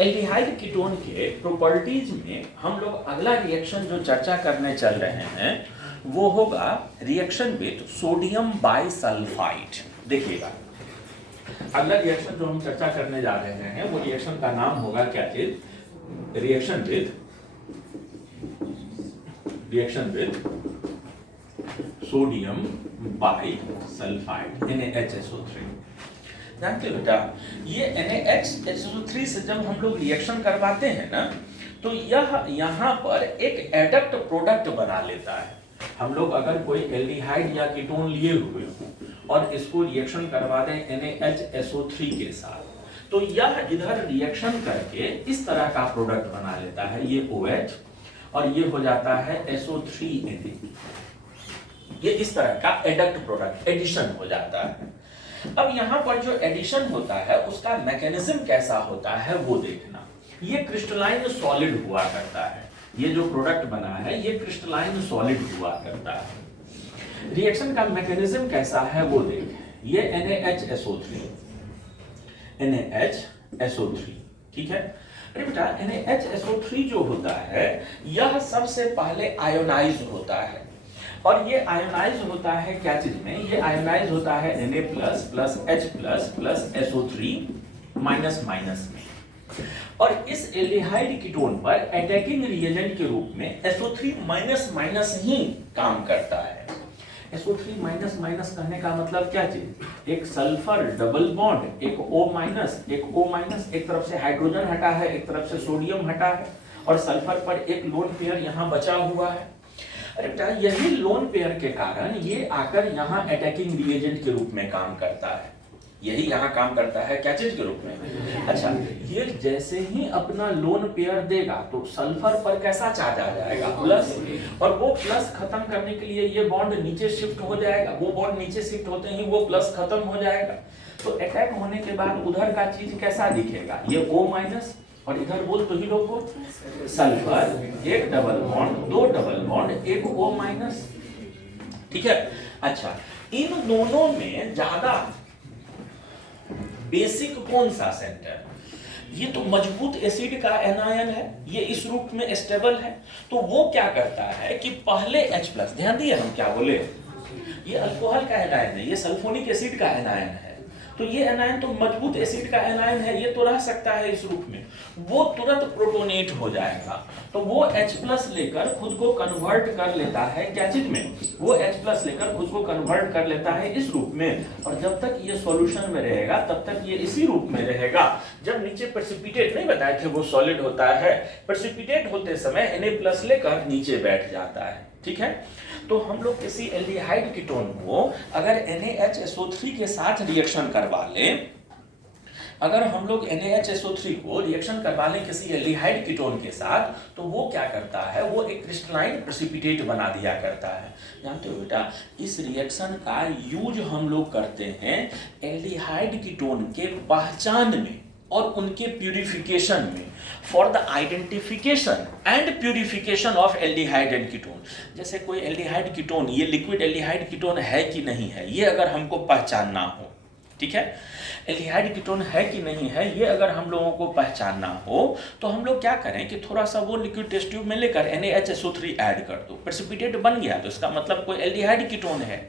Aldehyde ketone के properties में हम लोग अगला रिएक्शन जो चर्चा करने चल रहे हैं वो होगा रिएक्शन विद सोडियम बाइसल्फाइड। देखिएगा, अगला रिएक्शन जो हम चर्चा करने जा रहे हैं वो रिएक्शन का नाम होगा क्या चीज? Reaction with sodium bisulphide NaHSO3। जानते हो बेटा, ये NaHSO3 से जब हम लोग रिएक्शन करवाते हैं ना तो यह यहाँ पर एक एडक्ट प्रोडक्ट बना लेता है। हम लोग अगर कोई एल्डिहाइड या कीटोन लिए हुए हो और इसको रिएक्शन करवा दें NaHSO3 के साथ तो यह इधर रिएक्शन करके इस तरह का प्रोडक्ट बना लेता है, ये OH और ये हो जाता है SO3Na। ये इस तरह का एडक्ट प्रोडक्ट एडिशन हो जाता है। अब यहाँ पर जो एडिशन होता है उसका मैकेनिज्म कैसा होता है वो देखना। ये क्रिस्टलाइन सॉलिड हुआ करता है, ये जो प्रोडक्ट बना है ये क्रिस्टलाइन सॉलिड हुआ करता है। रिएक्शन का मैकेनिज्म कैसा है वो देख। ये NaHSO3, ठीक है। अरे बेटा, NaHSO3 जो होता है यह सबसे पहले आयोनाइज होता है और ये आयोनाइज होता है क्या चीज में? ये आयोनाइज होता है Na plus H plus SO3 minus minus में। और इस एल्डिहाइड कीटोन पर अटैकिंग रिएजेंट के रूप में SO3 माइनस माइनस ही काम करता है। SO3 माइनस माइनस कहने का मतलब क्या चीज? एक सल्फर डबल बॉन्ड, एक O माइनस, एक तरफ से हाइड्रोजन हटा है, एक तरफ से सोडियम हटा है और सल्फर पर एक लोन पेयर यहाँ बचा हुआ है। अरे बेटा, यही लोन पेयर के कारण ये आकर यहाँ अटैकिंग रिएजेंट के रूप में काम करता है। यही यहाँ काम करता है क्या चीज के रूप में? अच्छा, ये जैसे ही अपना लोन पेयर देगा तो सल्फर पर कैसा चार्ज आ जाएगा? प्लस। और वो प्लस खत्म करने के लिए ये बॉन्ड नीचे शिफ्ट हो जाएगा। वो बॉन्ड नीचे शिफ्ट होते ही वो प्लस खत्म हो जाएगा। तो अटैक होने के बाद उधर का चीज कैसा दिखेगा? ये O माइनस और इधर बोल तो ही लोग को सल्फर, एक डबल बॉन्ड, दो डबल बॉन्ड, एक O माइनस, ठीक है। अच्छा, इन दोनों में ज्यादा बेसिक कौन सा सेंटर? ये तो मजबूत एसिड का एनायन है, ये इस रूप में स्टेबल है। तो वो क्या करता है कि पहले H प्लस, ध्यान दिए हम क्या बोले, ये अल्कोहल का एनायन है, ये सल्फोनिक एसिड का एनायन है। तो ये एनायन तो मजबूत एसिड का एनायन है, ये तो रह सकता है इस रूप में। वो तुरंत प्रोटोनेट हो जाएगा तो वो H प्लस लेकर खुद को कन्वर्ट कर लेता है क्या चीज में? वो H प्लस लेकर खुद को कन्वर्ट कर लेता है इस रूप में। और जब तक ये सॉल्यूशन में रहेगा तब तक ये इसी रूप में रहेगा। जब नीचे प्रेसिपिटेट नहीं बताए थे वो सॉलिड होता है, प्रेसिपिटेट होते समय Na प्लस लेकर नीचे बैठ जाता है, ठीक है। तो हम लोग किसी एल्डिहाइड कीटोन को अगर NaHSO3 के साथ रिएक्शन करवा लें, अगर हम लोग NaHSO3 को रिएक्शन करवा लें किसी एल्डिहाइड कीटोन के साथ तो वो क्या करता है? वो एक क्रिस्टलाइन प्रेसिपिटेट बना दिया करता है। जानते हो बेटा, इस रिएक्शन का यूज हम लोग करते हैं एल्डिहाइड कीटोन के पहचान में और उनके प्यूरिफिकेशन में, for the identification and purification of aldehyde and ketone. जैसे कोई एल्डिहाइड कीटोन, ये लिक्विड एल्डिहाइड कीटोन है कि नहीं है, ये अगर हमको पहचानना हो, ठीक है, एल्डिहाइड कीटोन है कि नहीं है ये अगर हम लोगों को पहचानना हो तो हम लोग क्या करें कि थोड़ा सा वो लिक्विड टेस्ट ट्यूब में लेकर NaHSO3 ऐड कर दो, प्रेसिपिटेट बन गया तो इसका मतलब कोई एल्डिहाइड कीटोन है।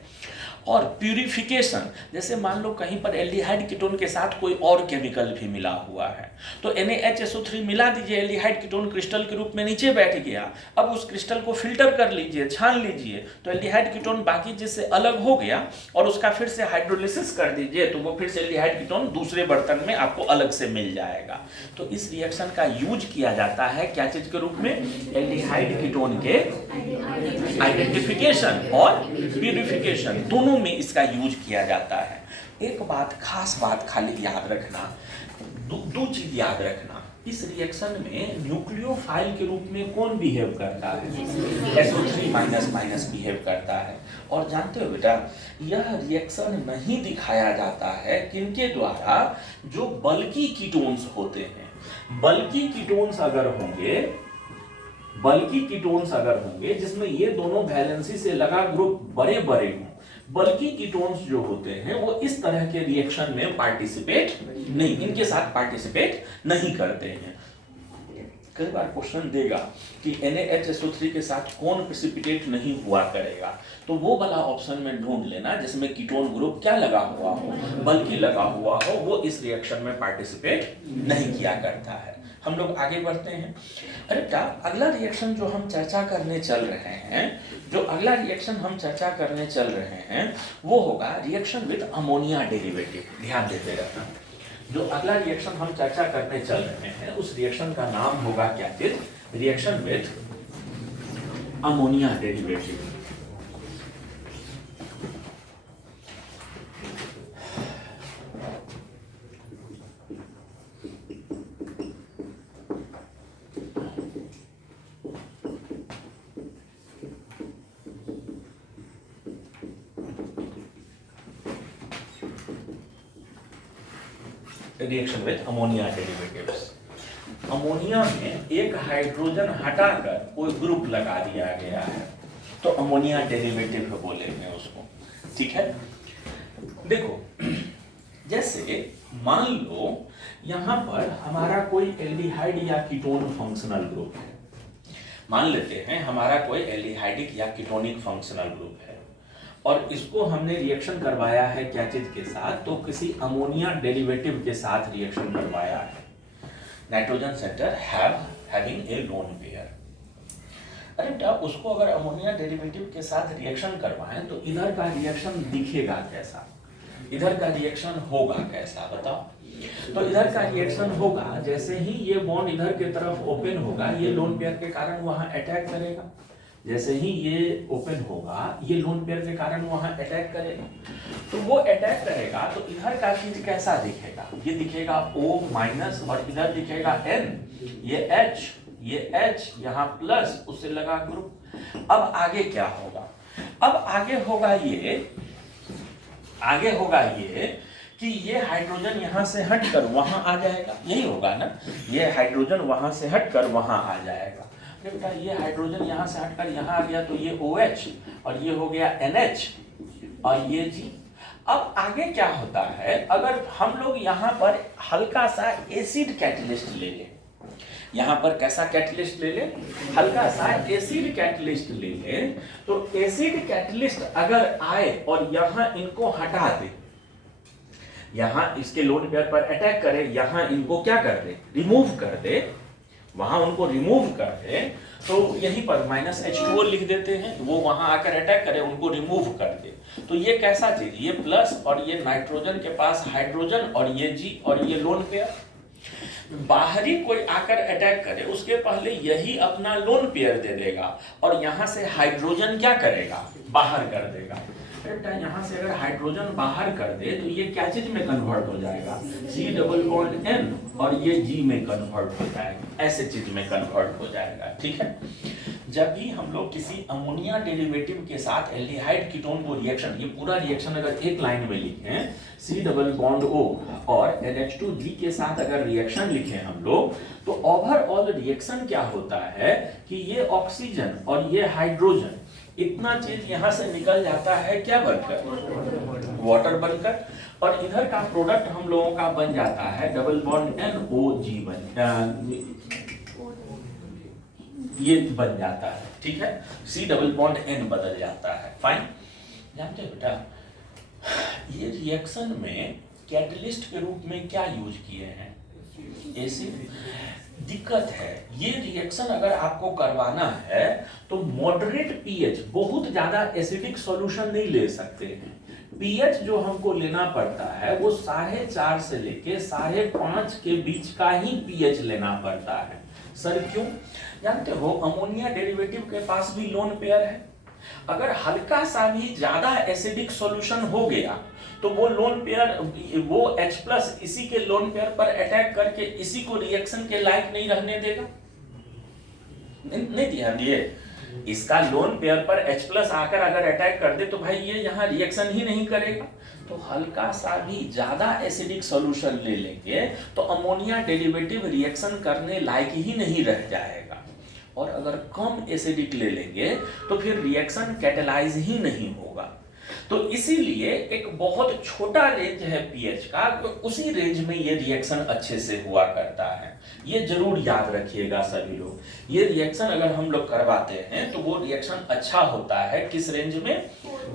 और प्यूरिफिकेशन, जैसे मान लो कहीं पर एल्डिहाइड कीटोन के साथ कोई और केमिकल भी मिला हुआ है तो NaHSO3 मिला दीजिए, एल्डिहाइड कीटोन क्रिस्टल के रूप में नीचे बैठ गया। अब उस क्रिस्टल को फिल्टर कर लीजिए, छान लीजिए, तो एल्डिहाइड कीटोन बाकी जिससे अलग हो गया और उसका फिर से हाइड्रोलिसिस कर दीजिए तो वो फिर से एल्डिहाइड कीटोन दूसरे बर्तन में आपको अलग से मिल जाएगा। तो इस रिएक्शन का यूज किया जाता है क्या चीज के रूप में? एल्डिहाइड कीटोन के आइडेंटिफिकेशन और प्यूरिफिकेशन, दोनों में इसका यूज किया जाता है। एक बात, खास बात खाली याद रखना, दो चीज याद रखना। इस रिएक्शन में न्यूक्लियोफाइल के रूप में कौन बिहेव करता है? SO3 माइनस माइनस बिहेव करता है। और जानते हो बेटा, यह रिएक्शन नहीं दिखाया जाता है किनके द्वारा? जो बल्की कीटोन्स होते हैं। बल्की कीटोन्स अगर होंगे जिसमें ये दोनों वैलेंसी से लगा ग्रुप बड़े बड़े हों, बल्कि कीटोन्स जो होते हैं वो इस तरह के रिएक्शन में पार्टिसिपेट नहीं, इनके साथ पार्टिसिपेट नहीं करते हैं। कई बार क्वेश्चन देगा कि NaHSO3 के साथ कौन प्रेसिपिटेट नहीं हुआ करेगा, तो वो वाला ऑप्शन में ढूंढ लेना जिसमें कीटोन ग्रुप क्या लगा हुआ हो, बल्कि लगा हुआ हो, वो इस रिएक्शन में पार्टिसिपेट नहीं किया करता है। हम लोग आगे बढ़ते हैं। अरे क्या अगला रिएक्शन जो हम चर्चा करने चल रहे हैं, वो होगा रिएक्शन विद अमोनिया डेरिवेटिव। ध्यान देते रहना, जो अगला रिएक्शन हम चर्चा करने चल रहे हैं उस रिएक्शन का नाम होगा क्या चीज, reaction with ammonia derivative. Reaction with ammonia derivatives. Ammonia में एक हाइड्रोजन हटाकर कोई ग्रुप लगा दिया गया है, तो अमोनिया डेरिवेटिव बोलेंगे उसको। ठीक है, देखो जैसे मान लो यहां पर हमारा कोई एल्डिहाइड या कीटोन फंक्शनल ग्रुप है। मान लेते हैं हमारा कोई एल्डिहाइडिक या कीटोनिक फंक्शनल ग्रुप है और इसको हमने रिएक्शन करवाया है क्या चीज के साथ, तो किसी अमोनिया डेरिवेटिव के साथ रिएक्शन करवाया है। Nitrogen centre having a lone pair. अरे बेटा उसको अगर अमोनिया डेरिवेटिव के साथ रिएक्शन करवाएं तो इधर का रिएक्शन दिखेगा कैसा, इधर का रिएक्शन होगा कैसा बताओ। तो इधर का रिएक्शन होगा जैसे ही ये बॉन्ड इधर के तरफ ओपन होगा, ये लोन पेयर के कारण वहां अटैक करेगा। जैसे ही ये ओपन होगा ये लोन पेयर के कारण वहां अटैक करेगा, तो वो अटैक करेगा तो इधर का चीज कैसा दिखेगा, ये दिखेगा O माइनस और इधर दिखेगा N, ये H यहाँ प्लस, उससे लगा ग्रुप। अब आगे क्या होगा, अब आगे होगा ये कि ये हाइड्रोजन यहां से हटकर वहां आ जाएगा, यही होगा ना, ये हाइड्रोजन वहां से हटकर वहां आ जाएगा। बेटा ये हाइड्रोजन यहाँ से हटकर यहाँ आ गया तो ये OH और ये हो गया NH और ये G। अब आगे क्या होता है, अगर हम लोग यहाँ पर हल्का सा एसिड कैटलिस्ट ले लें, यहाँ पर कैसा कैटलिस्ट ले लें, हल्का सा एसिड कैटलिस्ट ले लें, तो एसिड कैटलिस्ट अगर आए और यहाँ इनको हटा दे, यहाँ इसके लोन पेयर पर अटैक करे, यहाँ इनको क्या कर दे, रिमूव कर दे, वहां उनको रिमूव कर दे, तो यहीं पर -H2O लिख देते हैं, वो वहां आकर अटैक करे, उनको रिमूव कर दे, तो ये कैसा चीज, ये प्लस और ये नाइट्रोजन के पास हाइड्रोजन और ये G और ये लोन पेयर। बाहरी कोई आकर अटैक करे उसके पहले यही अपना लोन पेयर दे देगा और यहां से हाइड्रोजन क्या करेगा, बाहर कर देगा। यहाँ से अगर हाइड्रोजन बाहर कर दे तो ये क्या चीज में कन्वर्ट हो जाएगा, C≡N और ये G में कन्वर्ट हो जाएगा, ऐसे चीज में कन्वर्ट हो जाएगा। ठीक है, जब भी हम लोग किसी अमोनिया डेरिवेटिव के साथ एल्डिहाइड कीटोन को रिएक्शन, ये पूरा रिएक्शन अगर एक लाइन में लिखें C≡O और NH2G के साथ अगर रिएक्शन लिखें हम लोग, तो ओवरऑल रिएक्शन क्या होता है कि ये ऑक्सीजन और ये हाइड्रोजन इतना चीज यहां से निकल जाता है क्या बनकर, वाटर बनकर, और इधर का प्रोडक्ट हम लोगों का बन जाता है NOG ये बन जाता है। ठीक है, C≡N बदल जाता है। फाइन, जानते हो बेटा ये रिएक्शन में कैटलिस्ट के रूप में क्या यूज किए हैं, एसिड। दिक्कत है ये रिएक्शन अगर आपको करवाना है तो मॉडरेट पीएच, बहुत ज्यादा एसिडिक सॉल्यूशन नहीं ले सकते हैं। पीएच जो हमको लेना पड़ता है वो 4.5 से लेके 5.5 के बीच का ही पीएच लेना पड़ता है। सर क्यों, जानते हो अमोनिया डेरिवेटिव के पास भी लोन पेयर है, अगर हल्का सा भी ज्यादा एसिडिक सॉल्यूशन हो गया तो वो लोन पेयर, वो H+ इसी के लोन पेयर पर अटैक करके इसी को रिएक्शन के लायक नहीं रहने देगा। नहीं ध्यान दिए, इसका लोन पेयर पर H+ आकर अगर अटैक कर दे तो भाई ये यहाँ रिएक्शन ही नहीं करेगा। तो हल्का सा भी ज्यादा एसिडिक सॉल्यूशन ले लेंगे तो अमोनिया डेरिवेटिव रिएक्शन करने लायक ही नहीं रह जाएगा, और अगर कम एसिडिक ले लेंगे तो फिर रिएक्शन कैटेलाइज ही नहीं होगा। तो इसीलिए एक बहुत छोटा रेंज है पीएच का, तो उसी रेंज में ये रिएक्शन अच्छे से हुआ करता है। ये जरूर याद रखिएगा सभी लोग, ये रिएक्शन अगर हम लोग करवाते हैं तो वो रिएक्शन अच्छा होता है किस रेंज में,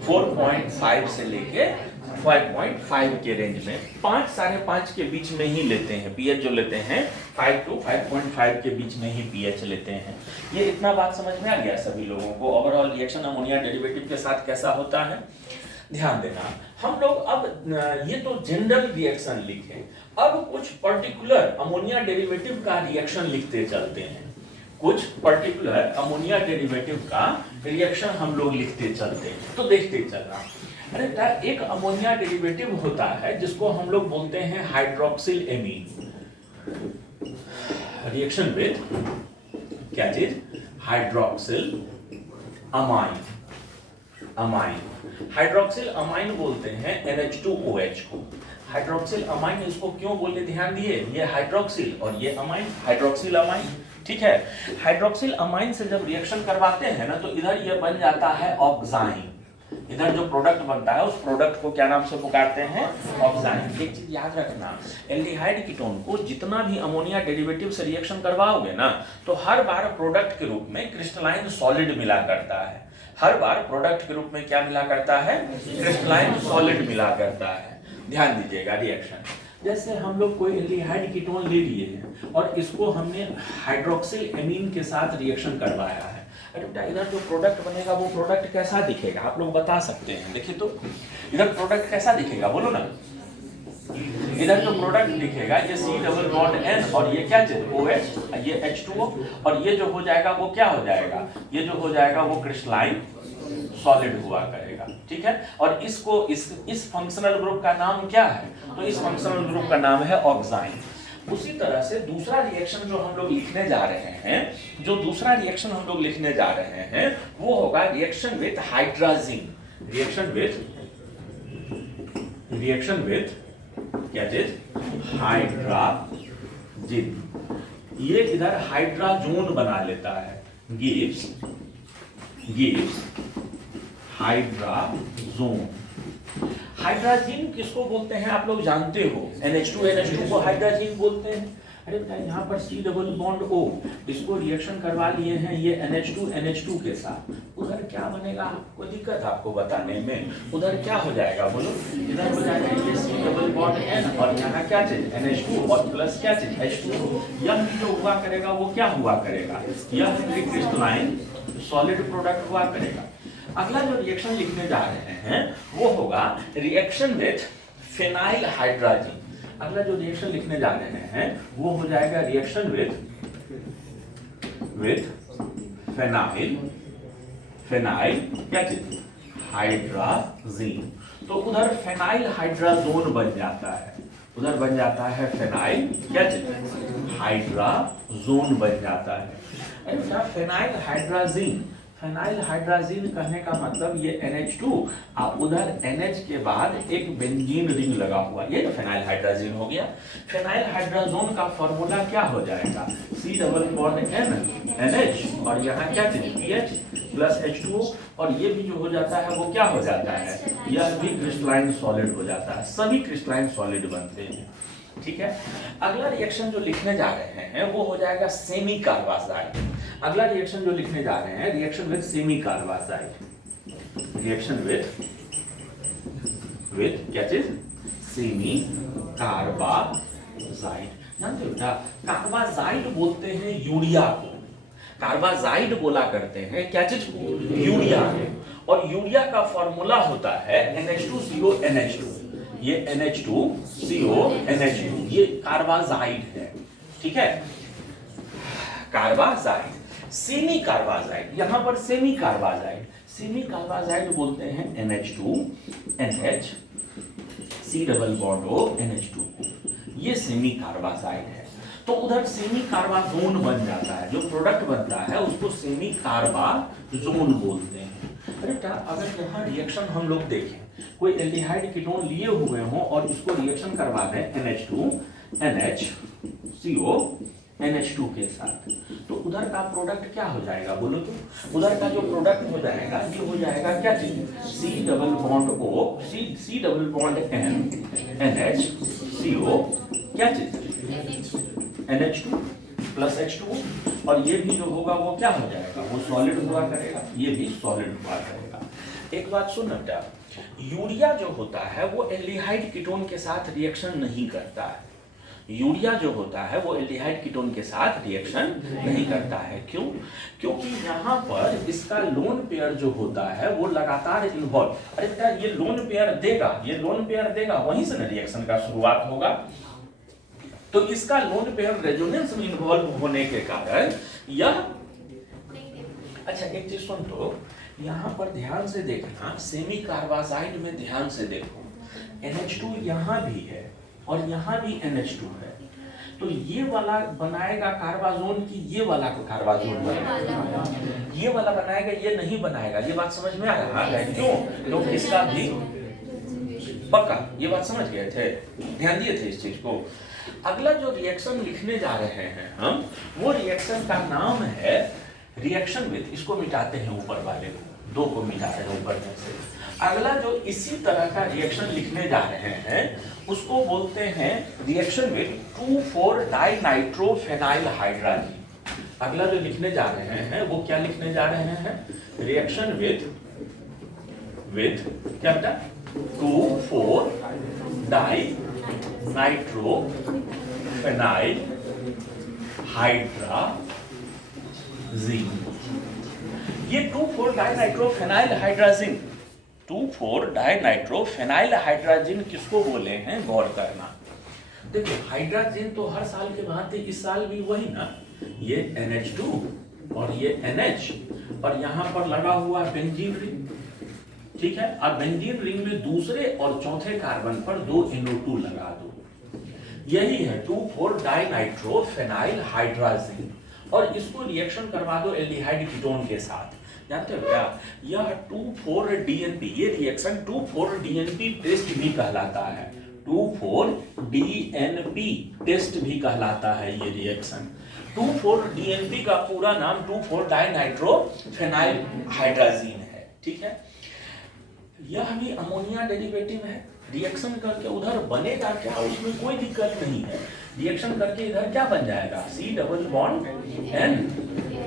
4.5 से लेके 5.5 के रेंज में, 5 साढ़े 5 के बीच में ही लेते हैं पीएच, जो लेते हैं 5 to 5.5 के बीच में ही पीएच लेते हैं। ये इतना बात समझ में आ गया सभी लोगों को। ओवरऑल रिएक्शन अमोनिया डेरिवेटिव के साथ कैसा होता है ध्यान देना। हम लोग अब ये तो जनरल रिएक्शन लिखे, अब कुछ पर्टिकुलर अमोनिया डेरिवेटिव का रिएक्शन लिखते चलते हैं। कुछ पर्टिकुलर अमोनिया डेरिवेटिव का रिएक्शन हम लोग लिखते चलते हैं, तो देखते चलना। अरे एक अमोनिया डेरिवेटिव होता है जिसको हम लोग बोलते हैं हाइड्रोक्सिल एमीन, रिएक्शन विद क्या चीज, हाइड्रोक्सिल अमाइन। हाइड्रोक्सिल अमाइन बोलते हैं NH2OH को। हाइड्रोक्सिल अमाइन इसको क्यों बोले ध्यान दिए, ये हाइड्रोक्सिल और ये अमाइन, हाइड्रोक्सिल अमाइन, ठीक है। हाइड्रोक्सिल अमाइन से जब रिएक्शन करवाते हैं ना तो इधर ये बन जाता है ऑक्साइन। इधर जो प्रोडक्ट बनता है उस प्रोडक्ट को क्या नाम से पुकारते हैं, ऑक्साइन। एक चीज याद रखना, एल्डिहाइड कीटोन को जितना भी अमोनिया डेरिवेटिव से रिएक्शन करवाओगे ना तो हर बार प्रोडक्ट के रूप में क्रिस्टलाइन सॉलिड मिला करता है। हर बार प्रोडक्ट के रूप में क्या मिला करता है, क्रिस्टलाइन सॉलिड मिला करता है। ध्यान दीजिएगा रिएक्शन, जैसे हम लोग कोई एल्डिहाइड कीटोन ले लिए हैं और इसको हमने हाइड्रोक्सिल एमीन के साथ रिएक्शन करवाया है। अरे बेटा इधर जो प्रोडक्ट बनेगा वो प्रोडक्ट कैसा दिखेगा, आप लोग बता सकते हैं। देखिए तो इधर प्रोडक्ट कैसा दिखेगा, बोलो ना। इधर जो प्रोडक्ट दिखेगा ये C डबल बॉन्ड N और ये क्या चीज OH, ये H2O, और ये जो हो जाएगा वो क्या हो जाएगा, ये जो हो जाएगा वो क्रिस्टलाइन सॉलिड हुआ करेगा, ठीक है। और इसको इस फंक्शनल ग्रुप का नाम क्या है, तो इस फंक्शनल ग्रुप का नाम है ऑक्साइन। उसी तरह से दूसरा रिएक्शन जो हम लोग लिखने जा रहे हैं, जो दूसरा रिएक्शन हम लोग लिखने जा रहे हैं वो होगा reaction with hydrazine. Reaction with क्या चीज, हाइड्राजीन। ये इधर हाइड्राजोन बना लेता है, गिव्स हाइड्राजोन। हाइड्राजीन किसको बोलते हैं आप लोग जानते हो, NH2 को हाइड्राजीन बोलते हैं। अरे बेटा यहाँ पर C डबल बॉन्ड O, इसको रिएक्शन करवा लिए हैं ये NH2 के साथ, उधर क्या बनेगा, कोई दिक्कत आपको बताने में, उधर क्या हो जाएगा बोलो, इधर हो जाएगा ये C डबल बॉन्ड N और यहाँ क्या चीज NH2 और प्लस क्या चीज H2। यह जो हुआ करेगा वो क्या हुआ करेगा, यह क्रिस्टलाइन सॉलिड प्रोडक्ट हुआ करेगा। अगला जो रिएक्शन लिखने जा रहे हैं वो होगा रिएक्शन विथ फेनाइल हाइड्राजीन। अगला जो रिएक्शन लिखने जा रहे हैं वो हो जाएगा रिएक्शन विथ फेनाइल क्या चीज, हाइड्राजीन। तो उधर फेनाइल हाइड्राजोन बन जाता है, उधर बन जाता है फेनाइल क्या चीज, हाइड्राजोन बन जाता है। अरे फेनाइल हाइड्राजीन, फेनाइल हाइड्राजीन कहने का मतलब ये NH2 और उधर NH के बाद एक बेंजीन रिंग लगा हुआ, ये तो फेनाइल हाइड्राजीन हो गया। फेनाइल हाइड्राजोन का फॉर्मूला क्या हो जाएगा, C double bond N NH और यहाँ क्या चीज PH प्लस H2O, और ये भी जो हो जाता है वो क्या हो जाता है, यह भी क्रिस्टलाइन सॉलिड हो जाता है। सभी क्रिस्टलाइन सॉलिड बनते हैं, ठीक है। अगला रिएक्शन जो लिखने जा रहे हैं वो हो जाएगा सेमी कार्बाजाइड। अगला रिएक्शन जो लिखने जा रहे हैं reaction with semi carbazide. Reaction with क्या चीज, सेमी कार्बाजाइड। जानते हो बेटा कार्बाजाइड बोलते हैं यूरिया को, कार्बाजाइड बोला करते हैं क्या चीज को, यूरिया को। और यूरिया का फॉर्मूला होता है NH2CO NH2, ये NH2CO NH2, ये कार्बाजाइड है, ठीक है। कार्बाजाइड, सेमी कार्बाजाइड, यहां पर सेमी कार्बाजाइड बोलते हैं NH2 NH C double bond O NH2, ये सेमी कार्बाजाइड है। तो उधर सेमी कार्बाजोन बन जाता है, जो प्रोडक्ट बनता है उसको सेमी कार्बाजोन बोलते हैं। अरे अगर यहाँ रिएक्शन हम लोग देखें, कोई एल्डिहाइड कीटोन लिए हुए हों और इसको रिएक्शन करवा दें NH2 NH CO NH2 के साथ, तो उधर का प्रोडक्ट क्या हो जाएगा बोलो तो? उधर का जो प्रोडक्ट हो जाएगा ये हो जाएगा क्या चीज? C double bond O, C double bond N, NH, CO, क्या चीज? NH2 प्लस H2O, और ये भी जो होगा वो क्या हो जाएगा? वो सॉलिड हुआ करेगा, ये भी सॉलिड हुआ करेगा। एक बात सुन बेटा, यूरिया जो होता है वो एल्डिहाइड कीटोन के साथ रिएक्शन नहीं करता है। यूरिया जो होता है वो एल्डिहाइड कीटोन के साथ रिएक्शन नहीं करता है। क्यों? क्योंकि यहाँ पर इसका लोन पेयर जो होता है वो लगातार इन्वॉल्व, अरे बेटा ये लोन पेयर देगा, ये लोन पेयर देगा, वहीं से ना रिएक्शन का शुरुआत होगा। तो इसका लोन पेयर रेजोनेंस में इन्वॉल्व होने के कारण यह, अच्छा एक चीज सुन, तो यहाँ पर ध्यान से देखना, सेमी कार्बाजाइड में ध्यान से देखो, NH2 यहाँ भी है और यहाँ भी NH2 है, तो ये वाला बनाएगा कार्बाजोन की ये वाला को कार्बाजोन बनाएगा, ये वाला बनाएगा ये नहीं बनाएगा। ये बात समझ में आ रहा है? क्यों? क्योंकि इसका भी पक्का, ये बात समझ गए थे, ध्यान दिए थे इस चीज को। अगला जो रिएक्शन लिखने जा रहे हैं हम, वो रिएक्शन का नाम है रिएक्शन विद, इसको मिटाते हैं ऊपर वाले को, दो को मिटा रहे हैं ऊपर में से। अगला जो इसी तरह का रिएक्शन लिखने जा रहे हैं उसको बोलते हैं रिएक्शन विद 2,4-डाइनाइट्रोफेनाइल हाइड्राजीन। अगला जो लिखने जा रहे हैं वो क्या लिखने जा रहे हैं? रिएक्शन विद क्या बेटा? 2,4-डाइनाइट्रोफेनाइल हाइड्राजीन। ये 2,4-डाइनाइट्रोफेनाइल हाइड्राजीन, 2,4-डाइनाइट्रोफेनाइल हाइड्राजीन किसको बोले हैं? गौर करना। देखो हाइड्राजीन तो हर साल के भांति इस साल भी वही ना, ये NH2 और ये NH, और यहाँ पर लगा हुआ बेंजीन रिंग, ठीक है। अब बेंजीन रिंग में दूसरे और चौथे कार्बन पर 2 NO2 लगा दो, यही है 2,4-डाइनाइट्रोफेनाइल हाइड्राजीन, और इसको रिएक्शन करवा दो एल्डिहाइड कीटोन के साथ। जानते हो क्या? यह 2,4-DNP, ये रिएक्शन 2,4-DNP टेस्ट भी कहलाता है, 2,4-DNP टेस्ट भी कहलाता है ये रिएक्शन। 2,4-DNP का पूरा नाम 2,4-डाइनाइट्रोफेनाइल हाइड्राजीन है, ठीक है। यह भी अमोनिया डेरिवेटिव है, रिएक्शन करके उधर बनेगा क्या, उसमें कोई दिक्कत नहीं है। रिएक्शन करके इधर क्या बन जाएगा? C double bond N,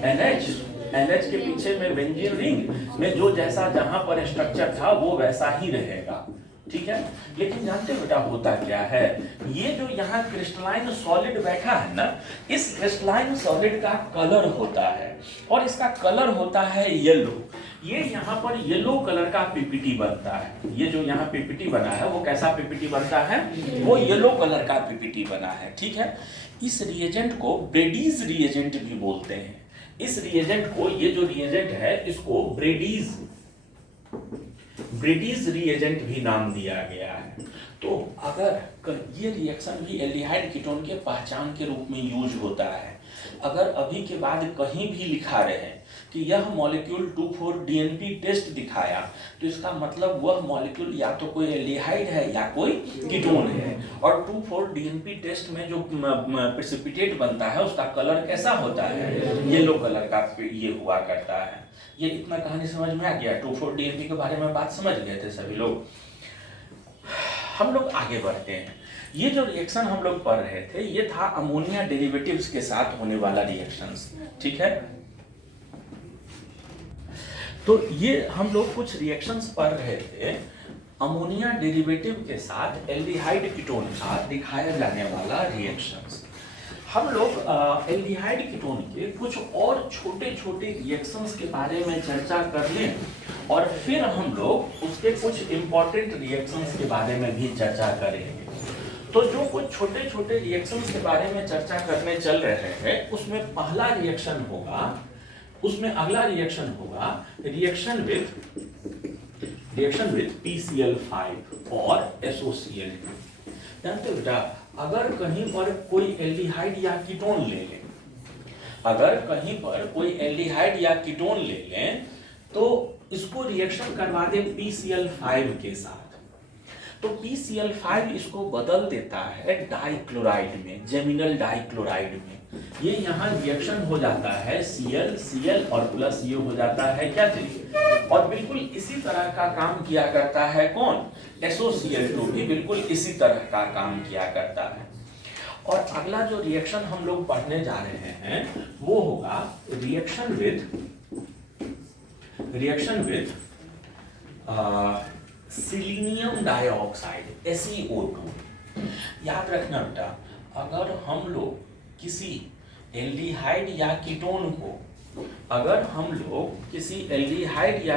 NH, NH के पीछे में बेंजीन रिंग में जो जैसा जहां पर स्ट्रक्चर था वो वैसा ही रहेगा, ठीक है। लेकिन जानते हो बेटा होता क्या है? ये जो यहाँ क्रिस्टलाइन सॉलिड बैठा है ना, इस क्रिस्टलाइन सॉलिड का कलर होता है, और इसका कलर होता है येलो। ये यहाँ पर येलो कलर का पीपीटी बनता है। ये जो यहाँ पीपीटी बना है वो कैसा पीपीटी बनता है? वो येलो कलर का पीपीटी बना है, ठीक है। इस रिएजेंट को ब्रेडीज रिएजेंट भी बोलते हैं। इस रिएजेंट को, ये जो रिएजेंट है इसको ब्रेडीज रिएजेंट भी नाम दिया गया है। तो अगर ये रिएक्शन भी एल्डिहाइड कीटोन के पहचान के रूप में यूज होता है, अगर अभी के बाद कहीं भी लिखा रहे कि यह मॉलिक्यूल 2,4-DNP टेस्ट दिखाया, तो इसका मतलब वह मॉलिक्यूल या तो कोई एल्डिहाइड है या कोई कीटोन है। और 2,4-DNP टेस्ट में जो प्रेसिपिटेट बनता है उसका कलर कैसा होता है? येलो कलर का ये हुआ करता है। ये इतना कहानी समझ में आ गया? 2,4-DNP के बारे में बात समझ गए थे सभी लोग? हम लोग आगे बढ़ते हैं। ये जो रिएक्शन हम लोग पढ़ रहे थे ये था अमोनिया डेरिवेटिव्स के साथ होने वाला रिएक्शंस, ठीक है। तो ये हम लोग कुछ रिएक्शंस पढ़ रहे थे अमोनिया डेरिवेटिव के साथ एल्डिहाइड कीटोन का दिखाया जाने वाला रिएक्शंस। हम लोग एल्डिहाइड कीटोन के कुछ और छोटे छोटे रिएक्शंस के बारे में चर्चा कर लें, और फिर हम लोग उसके कुछ इंपॉर्टेंट रिएक्शंस के बारे में भी चर्चा करेंगे। तो जो कुछ छोटे छोटे रिएक्शंस के बारे में चर्चा करने चल रहे हैं उसमें पहला रिएक्शन होगा, उसमें अगला रिएक्शन होगा रिएक्शन विद PCl5 और SOCl2। जानते हो बेटा, अगर कहीं पर कोई एल्डिहाइड या कीटोन ले लें, अगर कहीं पर कोई एल्डिहाइड या कीटोन ले लें तो इसको रिएक्शन करवा दें PCl5 के साथ, तो PCl5 इसको बदल देता है डाइक्लोराइड में, जेमिनल डाइक्लोराइड में। ये यहाँ रिएक्शन हो जाता है Cl और प्लस ये हो जाता है क्या चीज, और बिल्कुल इसी तरह का काम किया करता है कौन, SOCl2 भी बिल्कुल इसी तरह का काम किया करता है। और अगला जो रिएक्शन हम लोग पढ़ने जा रहे हैं वो होगा reaction with selenium dioxide SeO2। याद रखना बेटा, अगर हम लोग किसी एल्डिहाइड या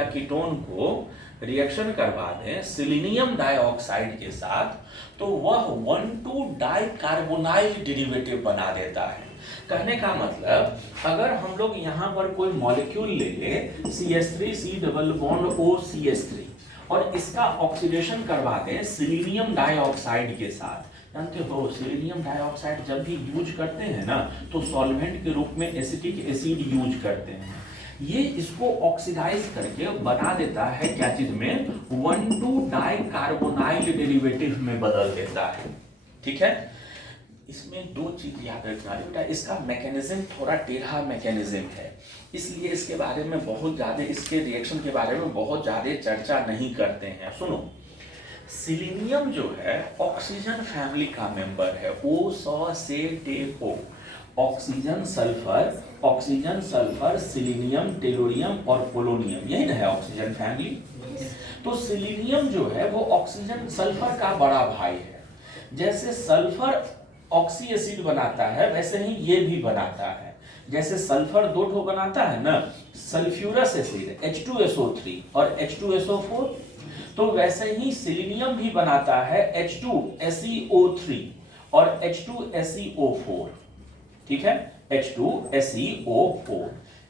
कीटोन को रिएक्शन करवा दें सिलीनियम डाइऑक्साइड के साथ, तो वह 1,2 डाइकार्बोनाइल डेरिवेटिव बना देता है। कहने का मतलब, अगर हम लोग यहाँ पर कोई मॉलिक्यूल ले लें CH3 C double bond OCH3 और इसका ऑक्सीडेशन करवा दें सिलीनियम डाइऑक्साइड के साथ, जानते हो सिलीनियम डाइऑक्साइड जब भी यूज करते हैं ना तो सॉल्वेंट के रूप में एसिटिक एसिड यूज करते हैं। ये इसको ऑक्सीडाइज करके बना देता है क्या चीज में, 1,2 डाइकार्बोनाइल डेरिवेटिव में बदल देता है। ठीक है, इसमें दो चीज याद रखना है बेटा, इसका मैकेनिज्म थोड़ा टेढ़ा मैकेनिज्म है, इसलिए इसके बारे में बहुत ज्यादा, इसके रिएक्शन के बारे में बहुत ज्यादा चर्चा नहीं करते हैं। सुनो, सिलीनियम जो है ऑक्सीजन फैमिली का मेंबर है, O oxygen sulphur selenium tellurium और पोलोनियम, यही ना है ऑक्सीजन फैमिली। तो सिलीनियम जो है वो ऑक्सीजन सल्फर का बड़ा भाई है। जैसे सल्फर ऑक्सी एसिड बनाता है वैसे ही ये भी बनाता है। जैसे सल्फर 2 ठो बनाता है ना, सल्फ्यूरस एसिड H2SO3 और H2SO4, तो वैसे ही सिलीनियम भी बनाता है H2SeO3 और H2SeO4। ठीक है, H2SeO4,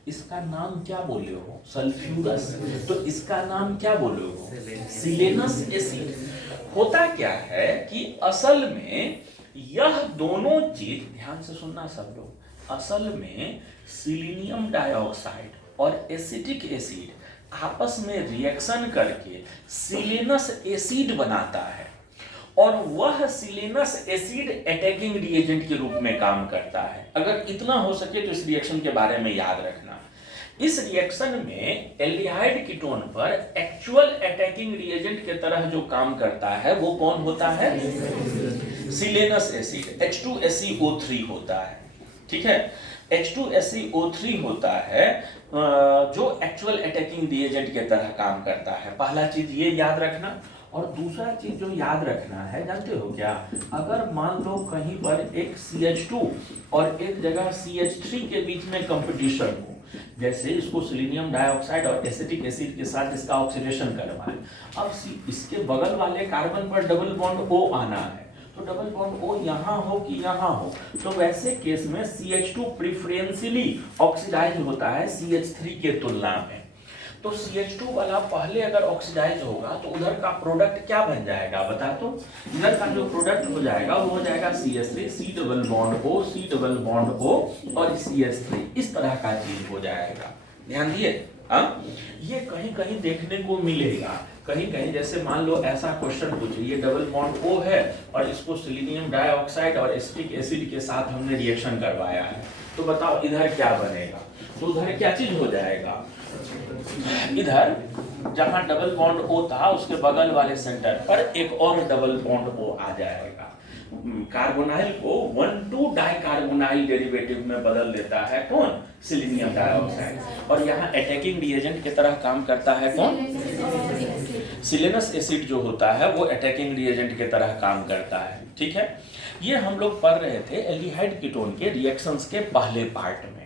इसका नाम क्या बोले हो, सल्फ्यूरस, तो इसका नाम क्या बोले हो, सिलेनस एसिड। होता क्या है कि असल में यह दोनों चीज, ध्यान से सुनना सब लोग, असल में सिलीनियम डाइऑक्साइड और एसिटिक एसिड आपस में रिएक्शन करके सिलेनस एसिड बनाता है, और वह सिलेनस एसिड अटैकिंग रिएजेंट के रूप में काम करता है। अगर इतना हो सके तो इस रिएक्शन के बारे में याद रखना। इस रिएक्शन में एल्डिहाइड कीटोन पर एक्चुअल अटैकिंग रिएजेंट के तरह जो काम करता है वो कौन होता है, सिलेनस एसिड H2SeO3 होता है। ठीक है, H2SeO3 होता है जो एक्चुअल अटैकिंग रिएजेंट के तरह काम करता है। पहला चीज ये याद रखना। और दूसरा चीज जो याद रखना है, जानते हो क्या, अगर मान लो कहीं पर एक CH2 और एक जगह CH3 के बीच में कंपटीशन हो, जैसे इसको सिलीनियम डाइऑक्साइड और एसिटिक एसिड के साथ इसका ऑक्सीडेशन करवाएं, अब इसके बगल वाले कार्बन पर डबल बॉन्ड O आना है, तो डबल बॉन्ड O यहाँ हो कि यहाँ हो, तो वैसे केस में CH2 प्रेफरेंशियली ऑक्सीडाइज होता है CH3 के तुलना में। तो CH2 वाला पहले अगर ऑक्सीडाइज होगा तो उधर का प्रोडक्ट क्या बन जाएगा बता, तो इधर का जो प्रोडक्ट हो जाएगा वो हो जाएगा CH3 C double bond O C double bond O और CH3, इस तरह का चीज हो जाएगा। ध्यान दिए, हाँ, ये कहीं कहीं देखने को मिलेगा, कहीं कहीं जैसे मान लो ऐसा क्वेश्चन पूछे, ये डबल बॉन्ड O है और इसको सिलीनियम डाइऑक्साइड और एसिटिक एसिड के साथ हमने रिएक्शन करवाया है, तो बताओ इधर क्या बनेगा, तो उधर क्या चीज हो जाएगा, इधर जहां डबल बॉन्ड O था उसके बगल वाले सेंटर पर एक और डबल बॉन्ड O आ जाएगा। कार्बोनाइल को 1,2 डाइकार्बोनाइल डेरिवेटिव में बदल देता है कौन, सिलीनियम डाइऑक्साइड, और यहाँ अटैकिंग रिएजेंट की तरह काम करता है कौन, सिलेनस एसिड जो होता है वो अटैकिंग रिएजेंट की तरह काम करता है। ठीक है, ये हम लोग पढ़ रहे थे एल्डिहाइड कीटोन के रिएक्शंस के पहले पार्ट में।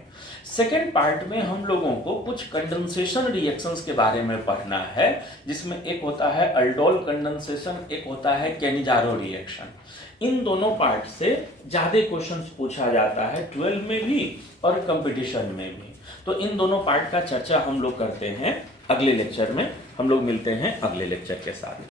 सेकेंड पार्ट में हम लोगों को कुछ कंडेंसेशन रिएक्शंस के बारे में पढ़ना है, जिसमें एक होता है अल्डोल कंडेंसेशन, एक होता है कैनिजारो रिएक्शन। इन दोनों पार्ट से ज्यादा क्वेश्चंस पूछा जाता है 12 में भी और कंपटीशन में भी। तो इन दोनों पार्ट का चर्चा हम लोग करते हैं अगले लेक्चर में। हम लोग मिलते हैं अगले लेक्चर के साथ।